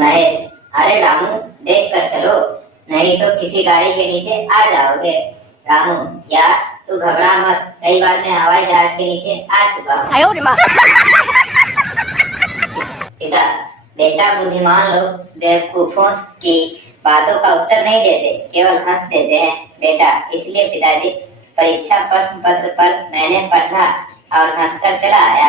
महेश, अरे रामू, देख कर चलो, नहीं तो किसी गाड़ी के नीचे आ जाओगे। रामू, यार तू घबरा मत, कई बार मैं हवाई जहाज के नीचे आ चुका हूँ। पिता, बेटा बुद्धिमान लोग बेवकूफों की बातों का उत्तर नहीं देते, केवल हंस देते हैं। बेटा, इसलिए पिताजी, परीक्षा प्रश्न पत्र पर मैंने पढ़ा और हंसकर चला आया।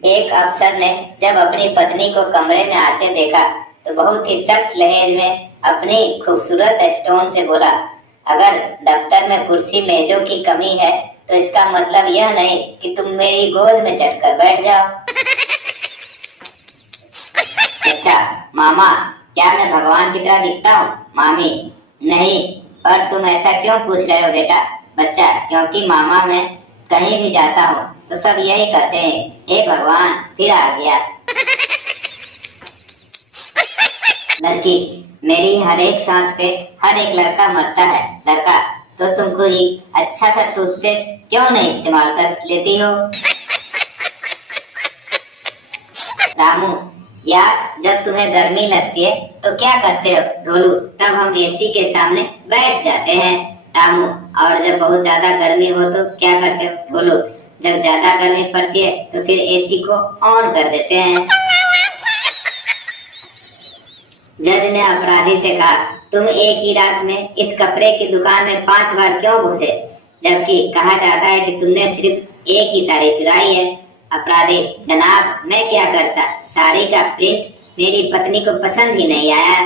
एक अफसर ने जब अपनी पत्नी को कमरे में आते देखा तो बहुत ही सख्त लहजे में अपनी खूबसूरत स्टोन से बोला, अगर दफ्तर में कुर्सी मेजों की कमी है तो इसका मतलब यह नहीं कि तुम मेरी गोद में चढ़कर बैठ जाओ। अच्छा मामा, क्या मैं भगवान की तरह दिखता हूँ? मामी, नहीं, पर तुम ऐसा क्यों पूछ रहे हो बेटा? बच्चा, क्योंकि मामा मैं कहीं भी जाता हूँ तो सब यही कहते हैं, हे भगवान फिर आ गया। लड़की, मेरी हर एक सांस पे हर एक लड़का मरता है। लड़का, तो तुम कोई अच्छा सा टूथपेस्ट क्यों नहीं इस्तेमाल कर लेती हो? रामू, यार जब तुम्हें गर्मी लगती है तो क्या करते हो ढोलू? तब हम एसी के सामने बैठ जाते हैं। रामू, और जब बहुत ज्यादा गर्मी हो तो क्या करते हो ढोलू? जब ज्यादा गर्मी पड़ती है तो फिर एसी को ऑन कर देते हैं। जज ने अपराधी से कहा, तुम एक ही रात में इस कपड़े की दुकान में 5 बार क्यों घुसे, जबकि कहा जाता है कि तुमने सिर्फ एक ही साड़ी चुराई है? अपराधी, जनाब मैं क्या करता, साड़ी का प्रिंट मेरी पत्नी को पसंद ही नहीं आया।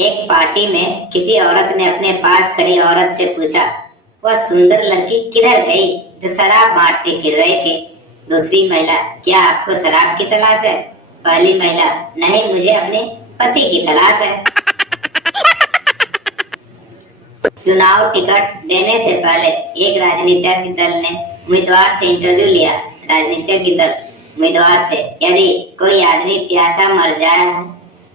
एक पार्टी में किसी औरत ने अपने पास खड़ी औरत से पूछा, वह सुंदर लड़की किधर गई जो शराब बांटती फिर रही थी? दूसरी महिला, क्या आपको शराब की तलाश है? पहली महिला, नहीं, मुझे अपने पति की तलाश है। चुनाव टिकट देने से पहले एक राजनीतिक दल ने उम्मीदवार से इंटरव्यू लिया। राजनीतिक दल उम्मीदवार से, यदि कोई आदमी प्यासा मर जाए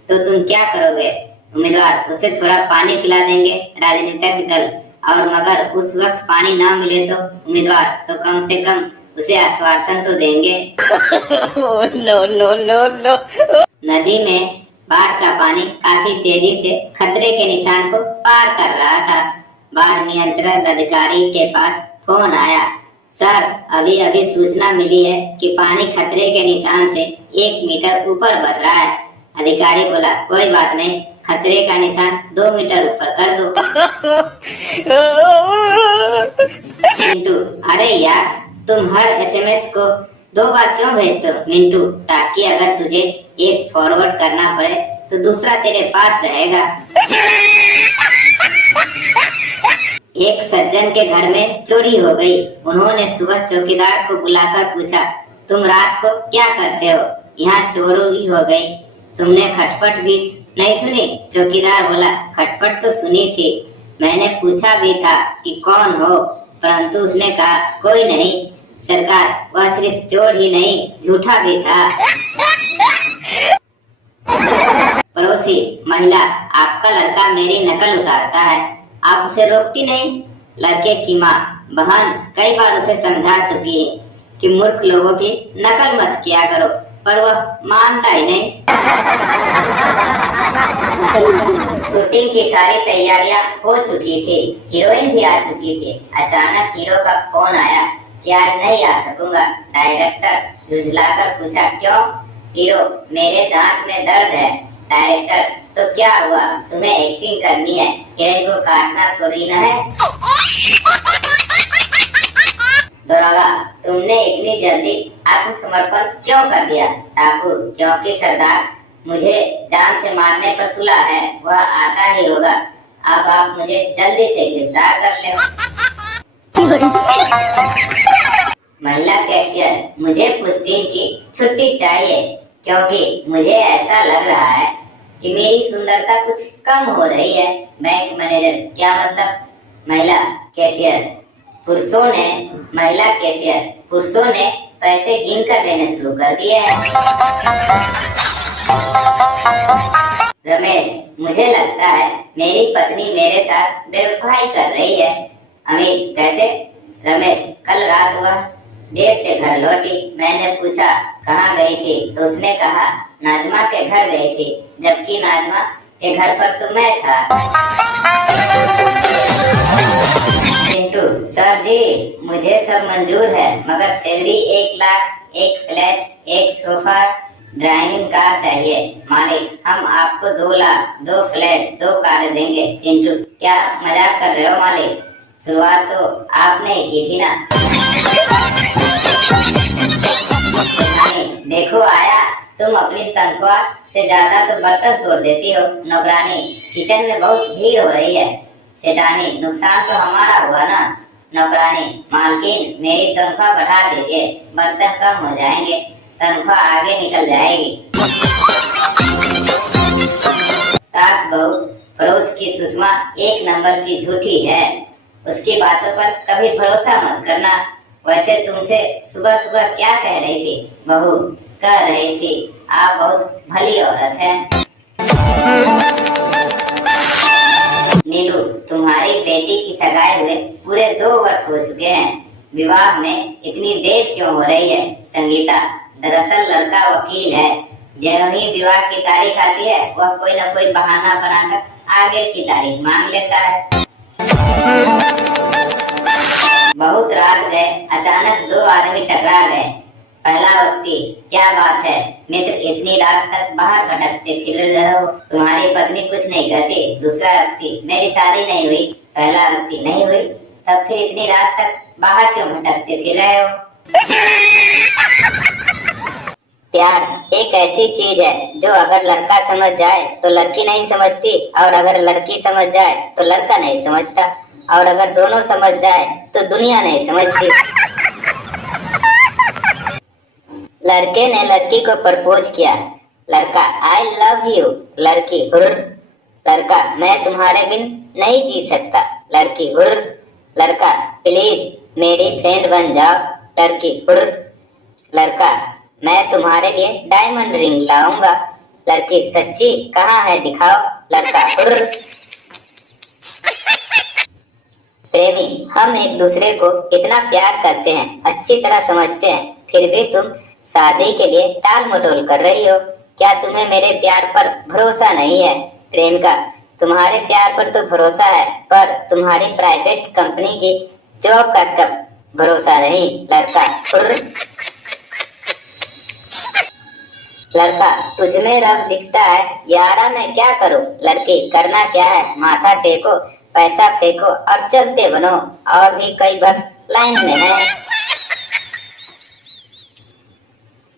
तो तुम क्या करोगे? उम्मीदवार, उसे थोड़ा पानी पिला देंगे। राजनीतिक दल, और मगर उस वक्त पानी ना मिले तो? उम्मीदवार, तो कम से कम उसे आश्वासन तो देंगे। No no no no. नदी में बाढ़ का पानी काफी तेजी से खतरे के निशान को पार कर रहा था। बाढ़ नियंत्रण अधिकारी के पास फोन आया, सर अभी अभी सूचना मिली है कि पानी खतरे के निशान से 1 मीटर ऊपर बढ़ रहा है। अधिकारी बोला, कोई बात नहीं, खतरे का निशान 2 मीटर ऊपर कर दो। मिंटू, अरे यार तुम हर एसएमएस को 2 बार क्यों भेजते हो मिंटू? ताकि अगर तुझे एक फॉरवर्ड करना पड़े तो दूसरा तेरे पास रहेगा। एक सज्जन के घर में चोरी हो गई। उन्होंने सुबह चौकीदार को बुलाकर पूछा, तुम रात को क्या करते हो? यहाँ चोरी हो गई, तुमने खटपट भी नहीं सुनी? चौकीदार बोला, खटपट तो सुनी थी, मैंने पूछा भी था कि कौन हो, परंतु उसने कहा कोई नहीं सरकार, वह सिर्फ चोर ही नहीं झूठा भी था। पड़ोसी महिला, आपका लड़का मेरी नकल उतारता है, आप उसे रोकती नहीं? लड़के की माँ, बहन कई बार उसे समझा चुकी है कि मूर्ख लोगों की नकल मत किया करो, पर वह मानता ही नहीं। शूटिंग की सारी तैयारियां हो चुकी थी, हीरोइन भी आ चुकी थी। अचानक हीरो का फोन आया कि आज नहीं आ सकूंगा। डायरेक्टर झुझलाकर पूछा, क्यों? हीरो, मेरे दांत में दर्द है। डायरेक्टर, तो क्या हुआ? तुम्हें एक्टिंग करनी है, केक को काटना थोड़ी ना है। दरोगा, तुमने इतनी जल्दी आत्मसमर्पण क्यों कर दिया? डाकू, क्योंकि सरदार मुझे जान से मारने पर तुला है, वह आता ही होगा, अब आप मुझे जल्दी से गिरफ्तार कर ले। महिला कैशियर, मुझे कुछ दिन की छुट्टी चाहिए, क्योंकि मुझे ऐसा लग रहा है कि मेरी सुंदरता कुछ कम हो रही है। बैंक मैनेजर, क्या मतलब? महिला कैशियर, पुरुषों ने पैसे गिन कर देने शुरू कर दिए हैं। रमेश, मुझे लगता है मेरी पत्नी मेरे साथ बेवफाई कर रही है। अमित, कैसे? रमेश, कल रात वह देर से घर लौटी। मैंने पूछा कहाँ गई थी, तो उसने कहा नाजमा के घर गई थी, जबकि नाजमा के घर पर तो मैं था। चिंटू, सर जी मुझे सब मंजूर है, मगर सैलरी 1 लाख, एक फ्लैट, एक सोफा, ड्राइविंग कार चाहिए। मालिक, हम आपको 2 लाख, 2 फ्लैट, 2 कार देंगे। चिंटू, क्या मजाक कर रहे हो मालिक? शुरुआत तो आपने ही की थी ना। देखो आया, तुम अपनी तनख्वाह से ज्यादा तो बर्तन तोड़ देती हो। नौकरानी, किचन में बहुत भीड़ हो रही है। सेठानी, नुकसान तो हमारा हुआ ना। नौकरानी, मालकिन मेरी तनख्वाह बढ़ा दीजिए, बर्तन कम हो जाएंगे, तनख्वाह आगे निकल जाएगी। सास बहू, पड़ोस की सुषमा 1 नंबर की झूठी है, उसकी बातों पर कभी भरोसा मत करना। वैसे तुमसे सुबह सुबह क्या कह रही थी? बहू कह रही थी आप बहुत भली औरत हैं। नीलू, तुम्हारी बेटी की सगाई हुए पूरे 2 वर्ष हो चुके हैं, विवाह में इतनी देर क्यों हो रही है? संगीता, दरअसल लड़का वकील है, जो ही विवाह की तारीख आती है वह कोई न कोई बहाना बनाकर आगे की तारीख मांग लेता है। बहुत रात गए, अचानक 2 आदमी टकरा गए। पहला व्यक्ति, क्या बात है मित्र, इतनी रात तक बाहर भटकते फिर रहे हो, तुम्हारी पत्नी कुछ नहीं कहती? दूसरा व्यक्ति, मेरी शादी नहीं हुई। पहला व्यक्ति, नहीं हुई, तब फिर इतनी रात तक बाहर क्यों भटकते फिर रहे हो? प्यार एक ऐसी चीज है जो अगर लड़का समझ जाए तो लड़की नहीं समझती, और अगर लड़की समझ जाए तो लड़का नहीं समझता, और अगर दोनों समझ जाए तो दुनिया नहीं समझती। लड़के ने लड़की को प्रपोज किया। लड़का, आई लव यू। लड़की, हुर्र। लड़का, मैं तुम्हारे बिन नहीं जी सकता। लड़की, हुर्र। लड़का, प्लीज मेरी फ्रेंड बन जाओ। लड़की, हुर्र। लड़का, मैं तुम्हारे लिए डायमंड रिंग लाऊंगा। लड़की, सच्ची? कहाँ है, दिखाओ। लड़का, हुर्र। प्रेमी, हम एक दूसरे को इतना प्यार करते हैं, अच्छी तरह समझते हैं, फिर भी तुम शादी के लिए टाल मटोल कर रही हो। क्या तुम्हें मेरे प्यार पर भरोसा नहीं है? प्रेमिका, तुम्हारे प्यार पर तो भरोसा है, पर तुम्हारी प्राइवेट कंपनी की जॉब का कब भरोसा नहीं। लड़का, लड़का, तुझमें रब दिखता है, यारा मैं क्या करूं? लड़की, करना क्या है, माथा टेको, पैसा फेंको और चलते बनो। और भी कई वक्त लाइन में है।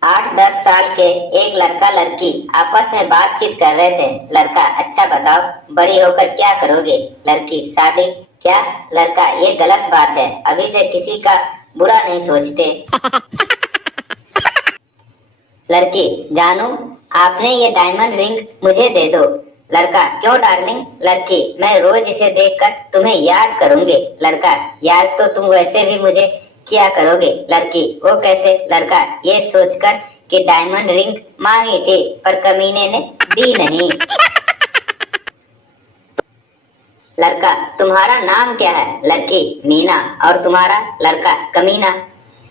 8-10 साल के एक लड़का लड़की आपस में बातचीत कर रहे थे। लड़का, अच्छा बताओ बड़ी होकर क्या करोगे? लड़की, शादी। क्या? लड़का, ये गलत बात है, अभी से किसी का बुरा नहीं सोचते। लड़की, जानू आपने ये डायमंड रिंग मुझे दे दो। लड़का, क्यों डार्लिंग? लड़की, मैं रोज इसे देखकर तुम्हें याद करूंगी। लड़का, याद तो तुम वैसे भी मुझे क्या करोगे? लड़की, वो कैसे? लड़का, ये सोचकर कि डायमंड रिंग मांगी थी पर कमीने ने दी नहीं। लड़का, तुम्हारा नाम क्या है? लड़की, मीना। और तुम्हारा? लड़का, कमीना।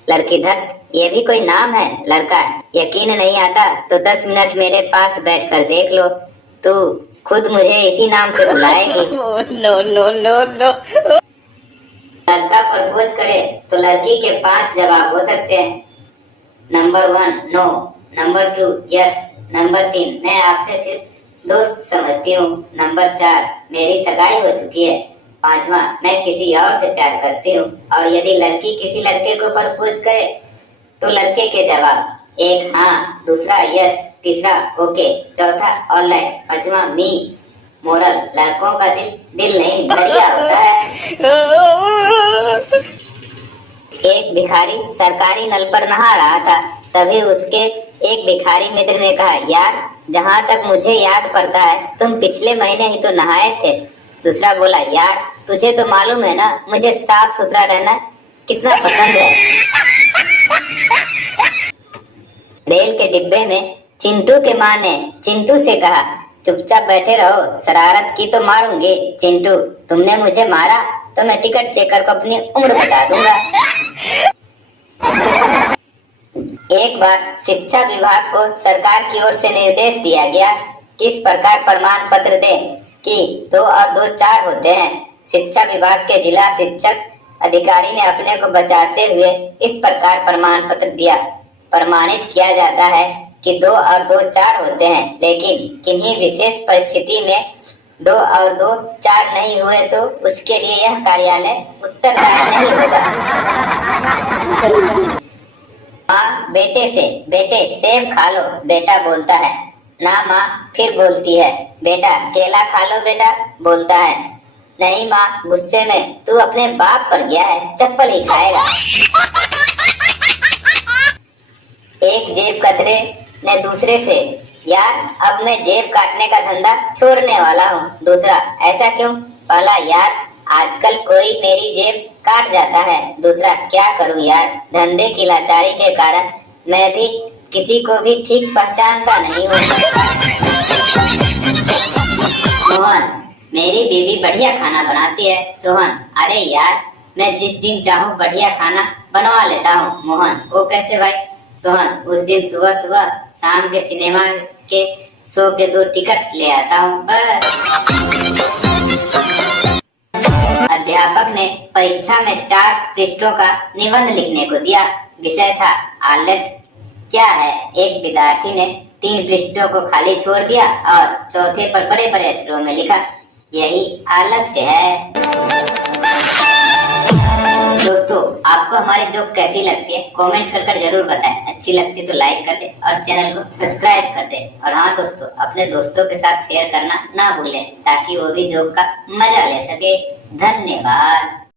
लड़की, धत, ये भी कोई नाम है? लड़का, यकीन नहीं आता तो 10 मिनट मेरे पास बैठकर देख लो, तू खुद मुझे इसी नाम से बुलाएगी। No no no no. लड़का प्रपोज करे तो लड़की के 5 जवाब हो सकते हैं। Number 1, no. Number 2, yes. Number 3, मैं आपसे सिर्फ दोस्त समझती हूँ। नंबर 4, मेरी सगाई हो चुकी है। 5वां, मैं किसी और से प्यार करती हूँ। और यदि लड़की किसी लड़के को प्रपोज करे तो लड़के के जवाब, 1 हाँ, दूसरा यस, तीसरा ओके, चौथा ऑलराइट, 5वां मी। मोरल, लड़कों का दिल नहीं दरिया होता है। एक भिखारी सरकारी नल पर नहा रहा था, तभी उसके एक भिखारी मित्र ने कहा, यार जहाँ तक मुझे याद पड़ता है तुम पिछले महीने ही तो नहाए थे। दूसरा बोला, यार तुझे तो मालूम है ना मुझे साफ सुथरा रहना कितना पसंद है। रेल के डिब्बे में चिंटू के माँ ने चिंटू से कहा, चुपचाप बैठे रहो, शरारत की तो मारूंगी। चिंटू, तुमने मुझे मारा तो मैं टिकट चेकर को अपनी उम्र बता दूंगा। एक बार शिक्षा विभाग को सरकार की ओर से निर्देश दिया गया किस प्रकार प्रमाण पत्र दें कि 2 और 2 4 होते हैं। शिक्षा विभाग के जिला शिक्षक अधिकारी ने अपने को बचाते हुए इस प्रकार प्रमाण पत्र दिया। प्रमाणित किया जाता है कि 2 और 2 4 होते हैं, लेकिन किन्हीं विशेष परिस्थिति में 2 और 2 4 नहीं हुए तो उसके लिए यह कार्यालय उत्तरदायी नहीं होगा। माँ बेटे से, बेटे सेब खा लो, बेटा बोलता है। ना माँ फिर बोलती है, बेटा केला खा लो बेटा, बोलता है। नहीं माँ, गुस्से में तू अपने बाप पर गया है, चप्पल ही खाएगा। एक जेब कतरे ने दूसरे से, यार अब मैं जेब काटने का धंधा छोड़ने वाला हूँ। दूसरा, ऐसा क्यों? पहला, यार आजकल कोई मेरी जेब काट जाता है। दूसरा, क्या करूं यार, धंधे की लाचारी के कारण मैं भी किसी को भी ठीक पहचानता नहीं हूँ। मोहन, मेरी बीवी बढ़िया खाना बनाती है। सोहन, अरे यार मैं जिस दिन चाहूँ बढ़िया खाना बनवा लेता हूँ। मोहन, वो कैसे भाई? सोहन, उस दिन सुबह सुबह शाम के सिनेमा के शो के 2 टिकट ले आता हूँ बस। अध्यापक ने परीक्षा में 4 पृष्ठों का निबंध लिखने को दिया। विषय था आलस्य क्या है। एक विद्यार्थी ने 3 पृष्ठों को खाली छोड़ दिया और चौथे पर बड़े बड़े अक्षरों में लिखा, यही आलस्य है। दोस्तों, आपको हमारी जोक कैसी लगती है कमेंट कर जरूर बताएं। अच्छी लगती तो लाइक कर दे और चैनल को सब्सक्राइब कर दे। और हाँ दोस्तों, अपने दोस्तों के साथ शेयर करना ना भूलें ताकि वो भी जोक का मजा ले सके। धन्यवाद।